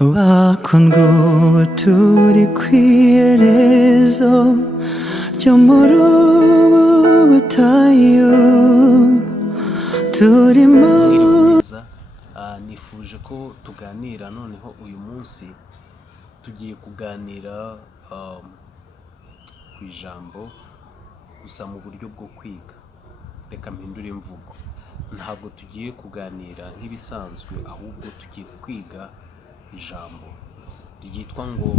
bakundwa ubu turi ku iherezo ryo muri ubu butayu turimo. Mwifuza, nifuje ko tuganira noneho uyu munsi tugiye kuganira ku ijambo gusa mu buryo bwo kwiga. Reka mpindure imvugo, ntabwo tugiye kuganira nk'ibisanzwe ahubwo tugiye kwiga ijambo ryitwa ngo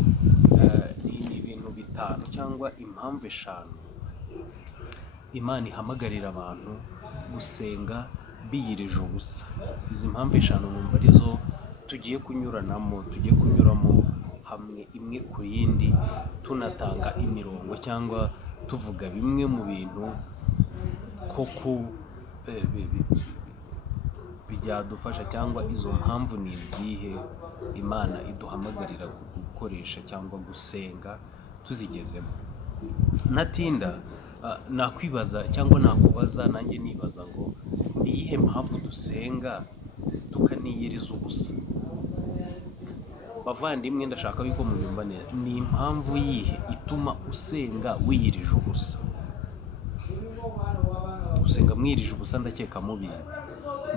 ni ibintu bitanu cyangwa impamvu eshanu Imana ihamagarira abantu gusenga biyirije ubusa. Izi mpamvu eshanu numva arizo tugiye kunyuramo hamwe imwe ku yindi, tunatanga imirongo cyangwa tuvuga bimwe mu bintu koko byadufasha, cyangwa izo mpamvu ni izihe Imana iduhamagarira gukoresha cyangwa gusenga tuzigezemo. Natinda nakwibaza cyangwa nakubaza, nanjye nibaza ngo ni iyihe mpamvu dusenga tukaniyiriza ubusa? Bavandimwe, ndashaka yuko mubyumva neza. Ni impamvu yihe ituma usenga wiyirije ubusa? Gusenga mwirije ubusa ndakeka mubizi,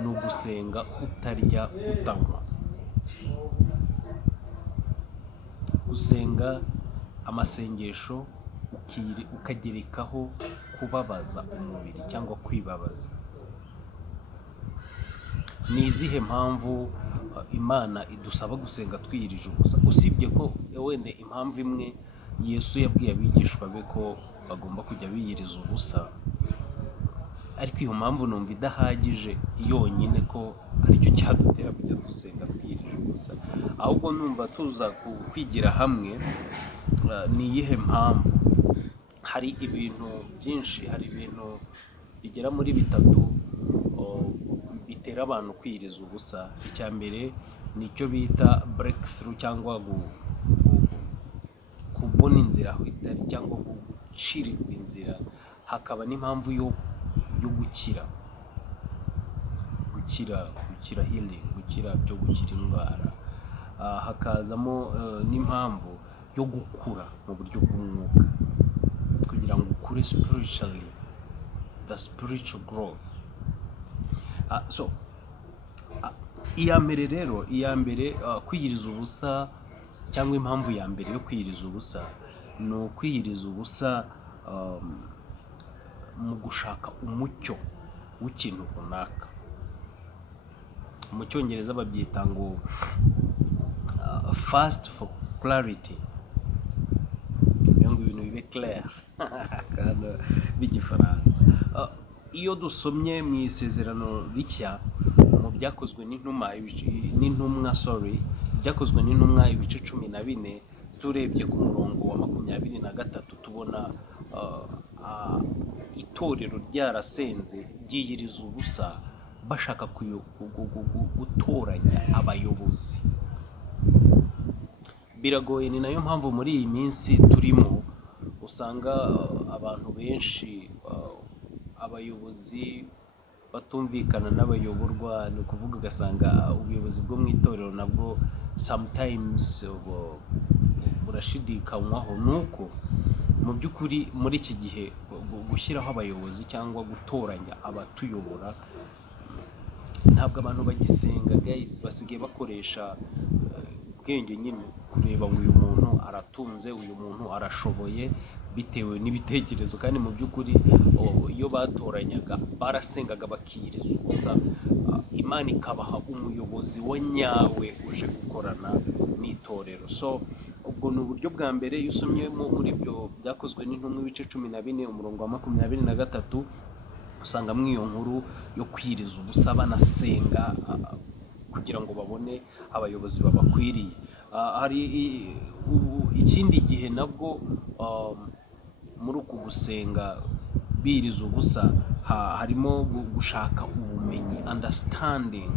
ni ugusenga utarya utanywa, gusenga amasengesho ukagerekaho kubabaza umubiri cyangwa kwibabaza. Ni izihe mpamvu Imana idusaba gusenga twiyirije ubusa? Usibye ko wenda impamvu imwe Yesu yabwiye abigishwa be ko bagomba kujya biyiriza ubusa, ariko iyo mpamvu numva idahagije yonyine ko aricyo cyadutera kujya dusenga twiyirije ubusa. Ahubwo numva tuza kwigira hamwe ni iyihe mpamvu. Hari ibintu byinshi, hari ibintu bigera muri bitatu bitera abantu kwiyiriza ubusa. Icya mbere ni icyo bita breakthrough cyangwa kubona inzira aho itari cyangwa gucirirwa inzira. Hakaba n'impamvu yo gukira healing, byo gukira indwara. Hakazamo n'impamvu yo gukura mu buryo bw'umwuka, kugira ngo ukure spiritually, the spiritual growth. Iya mbere kwiyiriza ubusa, cyangwa impamvu ya mbere yo kwiyiriza ubusa ni ukwiyiriza ubusa mu gushaka umucyo w'ikintu runaka. Mu cyongereza babyita ngo fast for clarity, ngo ibintu bibe clair b'igifaransa. Iyo dusomye mu isezerano rishya mu byakozwe n'intumwa ibice 14, turebye ku murongo wa 23 tubona itorero ryarasenze ryiyiriza ubusa bashaka gutoranya abayobozi. Biragoye, ni nayo mpamvu muri iyi minsi turimo usanga abantu benshi abayobozi batumvikana n'abayoborwa. Ni ukuvuga ugasanga ubuyobozi bwo mu itorero nabwo sometimes burashidikanywaho. Nuko mu by'ukuri muri iki gihe gushyiraho abayobozi cyangwa gutoranya abatuyobora, ntabwo abantu bagisenga guys, basigaye bakoresha ubwenge nyine, kureba ngo uyu muntu aratunze, uyu muntu arashoboye, bitewe n'ibitekerezo. Kandi mu by'ukuri iyo batoranyaga barasengaga bakiyiriza ubusa, Imana ikabaha umuyobozi wa nyawe uje gukorana n'itorero. So ubwo ni uburyo bwa mbere. Iyo usomyemo muri ibyo byakozwe n'intumwa ibice 14 umurongo wa 23, usangamo iyo nkuru yo kwiyiriza ubusa, banasenga kugira ngo babone abayobozi babakwiriye. Hari ikindi gihe nabwo muri uku gusenga biyiriza ubusa harimo gushaka ubumenyi, understanding,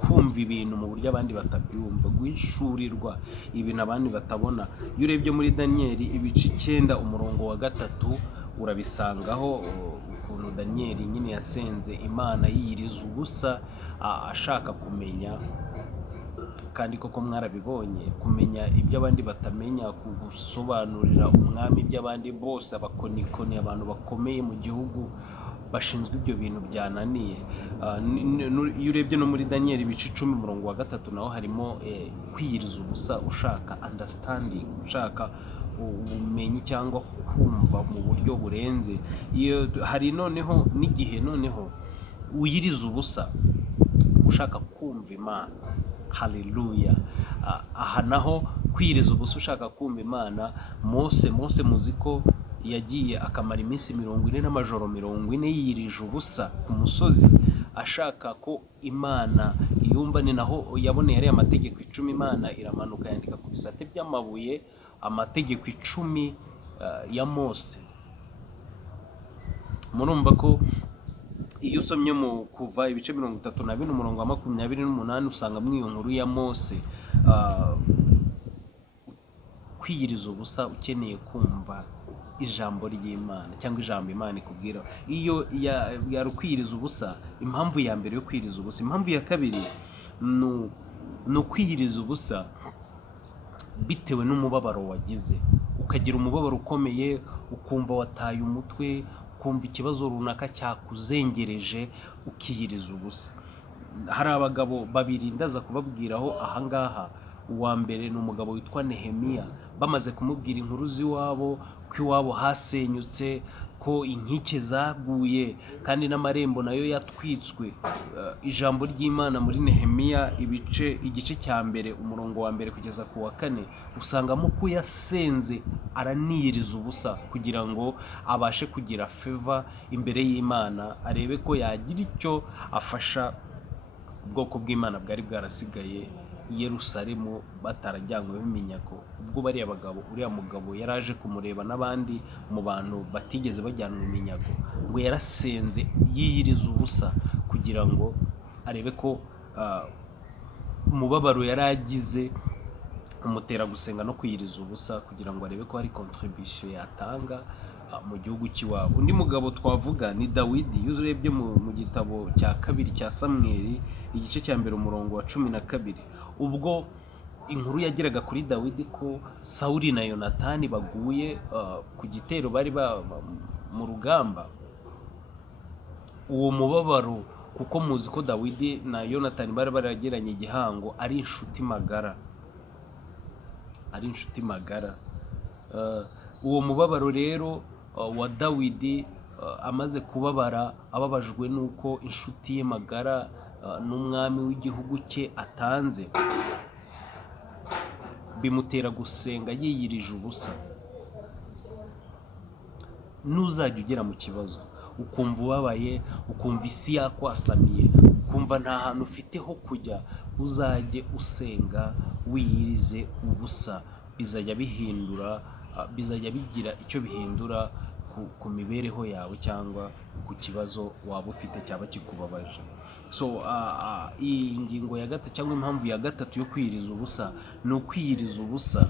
kumva ibintu mu buryo abandi batabyumva, guhishurirwa ibintu abandi batabona. Iyo urebye muri Daniyeli ibice 9 umurongo wa 3 urabisangaho ukuntu Daniyeli nyine yasenze Imana yiyiriza ubusa ashaka kumenya kandi koko mwarabibonye, kumenya ibyo abandi batamenya, gusobanurira umwami iby'abandi bose, abakonikoni, abantu bakomeye mu gihugu bashinzwe ibyo bintu byananiye. Iyo urebye no muri Daniyeli ibice 10 umurongo wa 3 naho harimo kwiyiriza ubusa, ushaka understanding, ushaka ubumenyi cyangwa kumva mu buryo burenze. Hari noneho n'igihe noneho wiyiriza ubusa ushaka kumva Imana. Haleluya. Aha naho kwiyiriza ubusa ushaka kumva Imana, Mose muzi ko yagiye akamara iminsi 40 n'amajoro 40 yiyirije ubusa ku musozi ashaka ko Imana yumva. Ni naho yaboneye ari amategeko 10. Imana iramanuka yandika ku bisate by'amabuye amategeko 10 ya Mose. Murumva ko iyo usomye mu Kuva ibice 32 umurongo wa 28 usanga mu iyo nkuru ya Mose kwiyiriza ubusa ukeneye kumva ijambo ry'Imana cyangwa ijambo Imana ikubwira. Iyo yari ukwiyiriza ubusa, impamvu ya mbere yo kwiyiriza ubusa. Impamvu ya kabiri ni ukwiyiriza ubusa bitewe n'umubabaro wagize, ukagira umubabaro ukomeye, ukumva wataye umutwe, ukumva ikibazo runaka cyakuzengereje, ukiyiriza ubusa. Hari abagabo babiri ndaza kubabwiraho ahangaha. Uwa mbere ni umugabo witwa Nehemiya. Bamaze kumubwira inkuru z'iwabo, ko iwabo hasenyutse, ko inkike zaguye kandi n'amarembo nayo yatwitswe, ijambo ry'Imana muri Nehemiya igice cya mbere umurongo wa mbere kugeza ku wa 4 usangamo ko yasenze araniyiriza ubusa kugira ngo abashe kugira favor imbere y'Imana, arebe ko yagira icyo afasha ubwoko bw'Imana bwari bwarasigaye i Yerusalemu batarajyanywe b'iminyago. Ubwo uriya mugabo yaraje kumureba n'abandi mu bantu batigeze bajyanwa iminyago, ngo yarasenze yiyiriza ubusa kugira ngo arebe ko umubabaro yari agize umutera gusenga no kwiyiriza ubusa kugira ngo arebe ko hari contribution yatanga mu gihugu cy'iwabo. Undi mugabo twavuga ni Dawidi. Iyo urebye mu gitabo cya 2 cya Samweli igice cya mbere umurongo wa 12, ubwo inkuru yageraga kuri Dawidi ko Sawuli na Yonatani baguye ku gitero bari mu rugamba, uwo mubabaro, kuko muzi ko Dawidi na Yonatani bari baragiranye igihango, ari inshuti magara. Uwo mubabaro rero wa Dawidi amaze kubabara, ababajwe nuko inshuti ye magara n'umwami w'igihugu cye atanze, bimutera gusenga yiyirije ubusa. Nuzajya ugera mu kibazo ukumva ubabaye, ukumva isi yakwasamiye, ukumva nta hantu ufite ho kujya, uzajye usenga wiyirize ubusa. Bizajya bigira icyo bihindura ku mibereho yawe cyangwa ku kibazo waba ufite cyaba kikubabaje. So iyi ngingo ya gatatu cyangwa impamvu ya gatatu yo kwiyiriza ubusa ni ukwiyiriza ubusa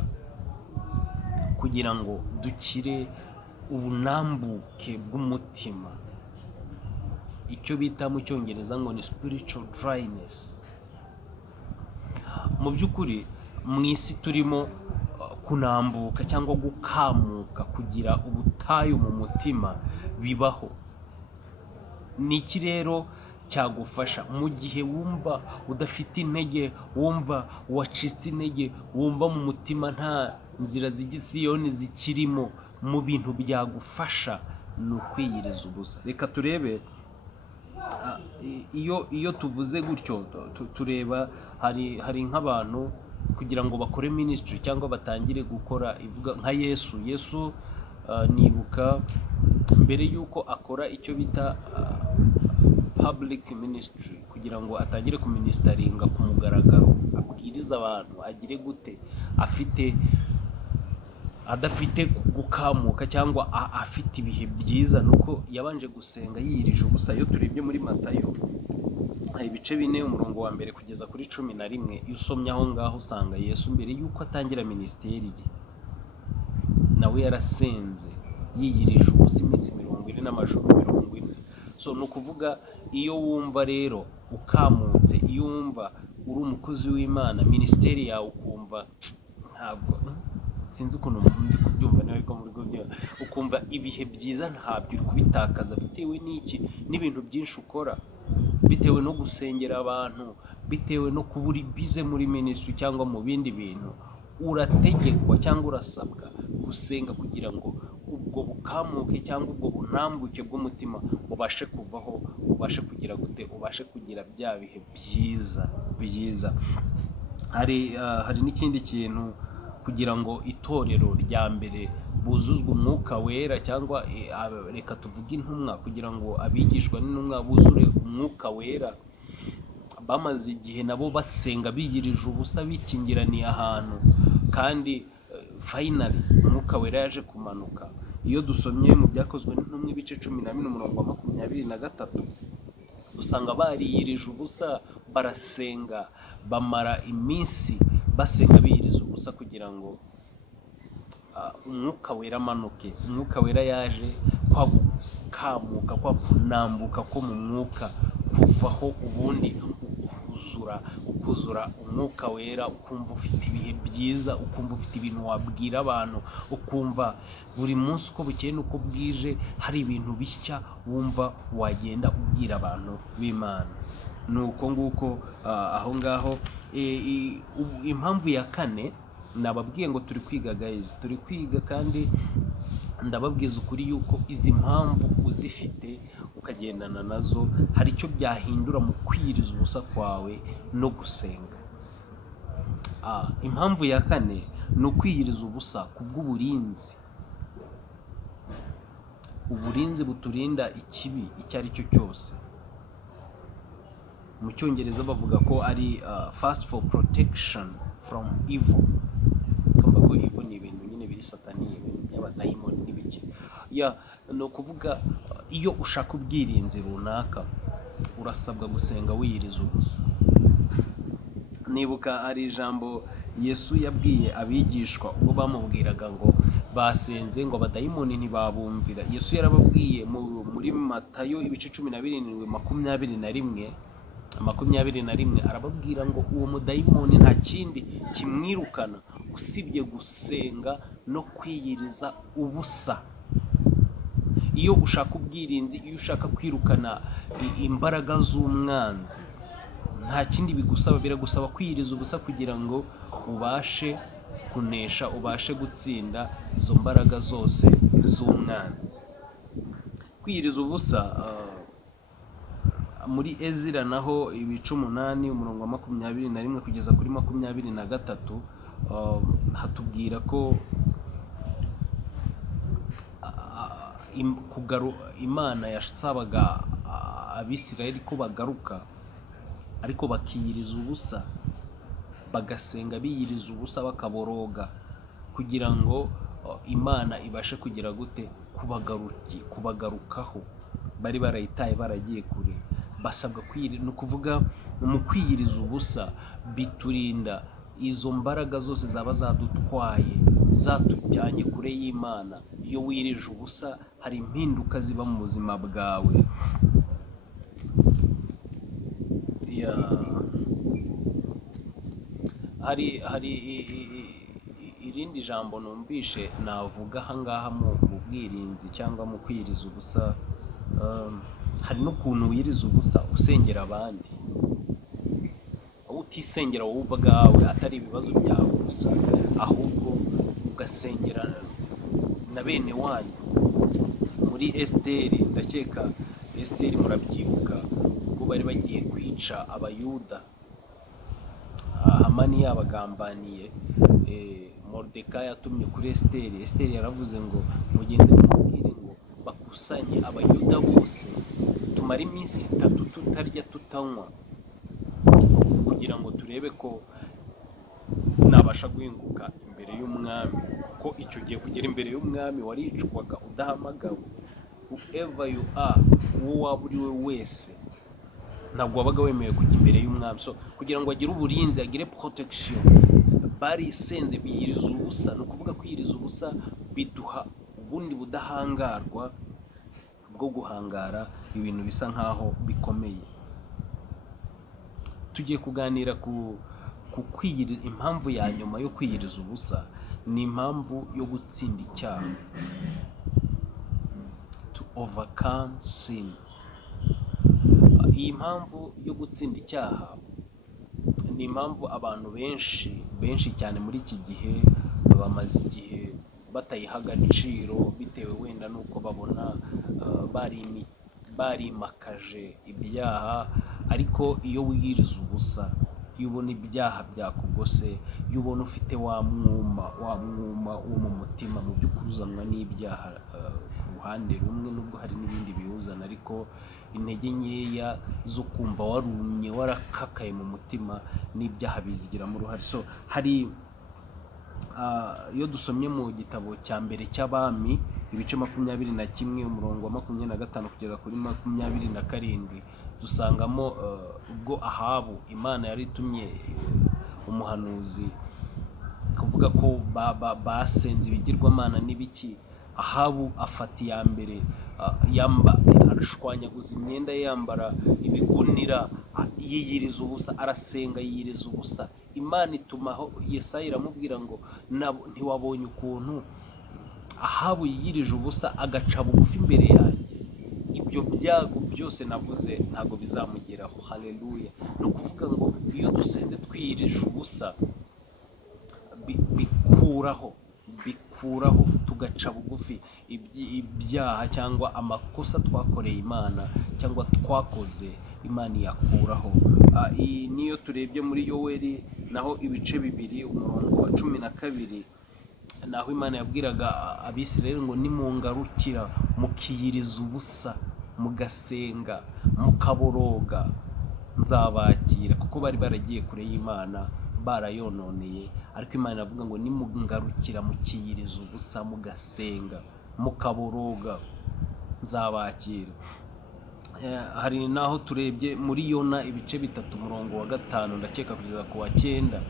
kugira ngo dukire ubunambuke bw'umutima, icyo bita mu cyongereza ngo ni spiritual dryness. Mu by'ukuri mu isi turimo kunambuka cyangwa gukamuka, kugira ubutayu mu mutima bibaho. Ni iki rero cyagufasha mu gihe wumva udafite intege, wumva wacitse intege, wumva mu mutima nta nzira z'igisiyoni zikirimo? Mu bintu byagufasha ni ukwiyiriza ubusa. Reka turebe, iyo tuvuze gutyo tureba, hari nk'abantu kugira ngo bakore ministry cyangwa batangire gukora, ivuga nka Yesu nibuka mbere yuko akora icyo bita public ministry, kugira ngo atangire kuministeringa ku mugaragaro, abwiriza abantu, agire gute, adafite gukamuka cyangwa afite ibihe byiza, nuko yabanje gusenga yiyirije ubusa. Iyo turebye muri Matayo ibice 4 umurongo wa mbere kugeza kuri 11, iyo usomye aho ngaho usanga Yesu mbere yuko atangira ministeri ye nawe yarasenze yiyirije ubusa iminsi 40 n'amajoro 40. So ni ukuvuga iyo wumva rero ukamutse, iyo wumva uri umukozi w'Imana, minisiteri yawe ukumva ntabwo sinzi ukuntu ndi kubyumva nawe ko muri byo, ukumva ibihe byiza ntabyo uri kubitakaza bitewe n'iki, n'ibintu byinshi ukora, bitewe no gusengera abantu, bitewe no kuba uri bize muri minisitiri cyangwa mu bindi bintu, urategekwa cyangwa urasabwa gusenga kugira ngo ubwo bukamuke cyangwa ubwo bunambuke bw'umutima ubashe kuvaho, ubashe kugira gute, ubashe kugira bya bihe byiza. Hari n'ikindi kintu, kugira ngo itorero rya mbere buzuzwe umwuka wera, cyangwa reka tuvuge intumwa, kugira ngo abigishwa n'intumwa buzure umwuka wera, bamaze igihe nabo basenga biyirije ubusa, bikingiraniye ahantu, kandi finally umwuka wera yaje kumanuka. Iyo dusomye mu byakozwe n'intumwa ibice 14 umurongo wa 23, usanga bariyirije ubusa, barasenga, bamara iminsi basenga biyiriza ubusa kugira ngo umwuka wera amanuke. Umwuka wera yaje kwa gukamuka, kwa kunambuka ko mu mwuka kuvaho, ubundi ukuzura umwuka wera, ukumva ufite ibihe byiza, ukumva ufite ibintu wabwira abantu, ukumva buri munsi uko bukeye n'uko bwije hari ibintu bishya wumva wagenda ubwira abantu b'Imana. Ni uko nguko aho ngaho. Impamvu ya kane, nababwiye ngo turi kwiga guys, turi kwiga, kandi ndababwiza ukuri yuko izi mpamvu uzifite ukagendana nazo hari icyo byahindura mu kwiyiriza ubusa kwawe no gusenga. Impamvu ya kane ni ukwiyiriza ubusa kubw'uburinzi. Uburinzi buturinda ikibi icyo ari cyo cyose. Mu cyongereza bavuga ko ari fast for protection from evil. Kumva ko evil ni ibintu nyine biri satani, ibintu by'abadayimoni n'ibiki. Ni ukuvuga iyo ushaka ubwirinzi runaka urasabwa gusenga wiyiriza ubusa. Nibuka ari ijambo Yesu yabwiye abigishwa ubwo bamubwiraga ngo basenze ngo abadayimoni ntibabumvira. Yesu yarababwiye muri Matayo ibice 17 21 arababwira ngo uwo mudayimoni nta kindi kimwirukana usibye gusenga no kwiyiriza ubusa. Iyo ushaka ubwirinzi, iyo ushaka kwirukana imbaraga z'umwanzi, nta kindi bigusaba, biragusaba kwiyiriza ubusa kugira ngo ubashe kunesha, ubashe gutsinda izo mbaraga zose z'umwanzi. Kwiyiriza ubusa muri Ezira naho ibice 8 umurongo wa 21 kugeza kuri 23 hatubwira ko Imana yasabaga Abisirayeli ko bagaruka, ariko bakiyiriza ubusa, bagasenga biyiriza ubusa, bakaboroga, kugira ngo Imana ibashe kugira gute, kubagarukaho. Bari barayitaye, baragiye kure. Basabwa kwiyiriza, ni ukuvuga mu kwiyiriza ubusa biturinda izo mbaraga zose zaba zadutwaye, zatujyanye kure y'Imana. Iyo wirije ubusa hari impinduka ziba mu buzima bwawe. Hari irindi jambo numvishe navuga ahangaha mu bwirinzi cyangwa mu kwiyiriza ubusa. Hari n'ukuntu wiyiriza ubusa usengera abandi, aho utisengera wowe ubwawe, atari ibibazo byawe gusa, ahubwo ugasengera na bene wanyu. Muri Esiteri, ndakeka Esiteri murabyibuka, ubwo bari bagiye kwica Abayuda, Hamani yabagambaniye, Moridekayi yatumye kuri Esiteri. Esiteri yaravuze ngo mugende mumubwire ngo bakusanye Abayuda bose, tumara iminsi 3 tutarya tutanywa, kugira ngo turebe ko nabasha guhinguka imbere y'umwami. Ko icyo gihe kugera imbere y'umwami waricwaga udahamagawe. Whoever you are, uwo waba uri we wese, ntabwo wabaga wemewe kujya imbere y'umwami. So kugira ngo agire uburinzi, agire protection, barisenze biyiriza ubusa. Ni ukuvuga kwiyiriza ubusa biduha ubundi budahangarwa bwo guhangara ibintu bisa nkaho bikomeye. Tugiye kuganira ku kwiyiriza. Impamvu ya nyuma yo kwiyiriza ubusa ni impamvu yo gutsinda icyaha, to overcome sin. Iyi mpamvu yo gutsinda icyaha ni impamvu abantu benshi cyane muri iki gihe bamaze igihe batayiha agaciro, bitewe wenda n'uko babona barimakaje ibyaha. Ariko iyo wiyiriza ubusa, iyo ubona ibyaha byakugose, iyo ubona ufite wa mwuma wo mu mutima, mu by'ukuri uzanwa n'ibyaha ku ruhande rumwe, nubwo hari n'ibindi biwuzana, ariko intege nkeya zo kumva warumye, warakakaye mu mutima, n'ibyaha bizigiramo uruhare. So hari iyo dusomye mu gitabo cya mbere cy'abami, ibice 21 umurongo wa 25 kugera kuri 27, dusangamo ubwo Ahabu Imana yari itumye umuhanuzi kuvuga ko basenze ibigirwamana n'ibiki. Ahabu afata iya mbere, arashwanyaguza imyenda ye, yambara ibigunira, yiyiriza ubusa, arasenga yiyiriza ubusa. Imana itumaho Yesaya iramubwira ngo ntiwabonye ukuntu Ahabu yiyirije ubusa agaca bugufi imbere yanjye? Ibyo byago byose navuze ntabwo bizamugeraho. Haleluya! ni ukuvuga ngo iyo dusenze twiyirije ubusa, bikuraho tugaca bugufi ibyaha cyangwa amakosa twakoreye Imana cyangwa twakoze, Imana iyakuraho. Iyi niyo turebye muri Yoweri naho ibice 2 umurongo wa 12, naho Imana yabwiraga Abisirayeli ngo nimungarukira mukiyiriza ubusa, mugasenga, mukaboroga, nzabakira. Kuko bari baragiye kure y'Imana, barayononeye. Ariko Imana iravuga ngo nimungarukira mukiyiriza ubusa, mugasenga, mukaboroga, nzabakira. Hari naho turebye muri Yona ibice 3 umurongo wa 5 ndakeka kugeza ku wa 9,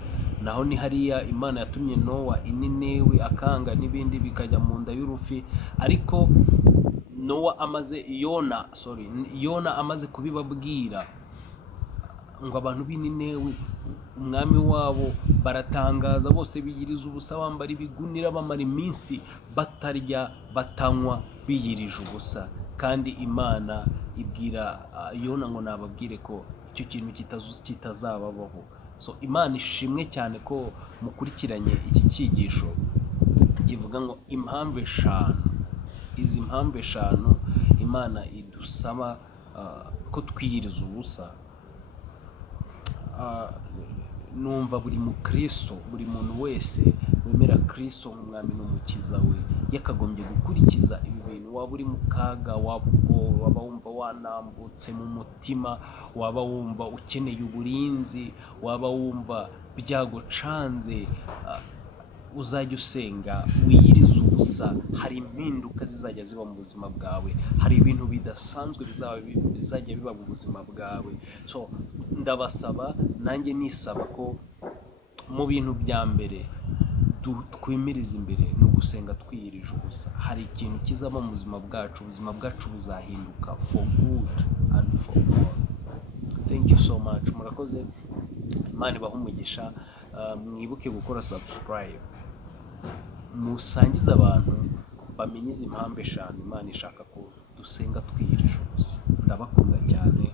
naho ni hariya Imana yatumye Nowa Ininewe akanga n'ibindi bikajya mu nda y'urufi. Ariko Yona amaze kubibabwira ngo abantu b'Ininewe, umwami wabo, baratangaza, bose biyiriza ubusa, bambara ibigunira, bamara iminsi batarya batanywa, biyirije ubusa. Kandi Imana ibwira Yona ngo nababwire ko icyo kintu kitazababaho. So Imana ishimwe cyane ko mukurikiranye iki cyigisho kivuga ngo impamvu eshanu. Izi mpamvu eshanu Imana idusaba ko twiyiriza ubusa. Numva buri mukristo, buri muntu wese wemera Kristo nk'umwami n'umukiza we, yakagombye gukurikiza ibi bintu. Waba uri mu kaga, waba wumva wanambutse mu mutima, waba wumva ukeneye uburinzi, waba wumva byagucanze, uzajya usenga, wiyiriza ubusa. Hari impinduka zizajya ziba mu buzima bwawe, hari ibintu bidasanzwe bizajya biba mu buzima bwawe. So ndabasaba, nanjye nisaba ko mu bintu bya mbere twimiriza imbere ni ugusenga twiyirije ubusa. Hari ikintu kizaba mu buzima bwacu, ubuzima bwacu buzahinduka for good and for all. Thank you so much. Murakoze, Imana ibahe umugisha. Mwibuke gukora subscribe, musangize abantu bamenye izi mpamvu eshanu Imana ishaka ko dusenga twiyirije ubusa. Ndabakunda cyane.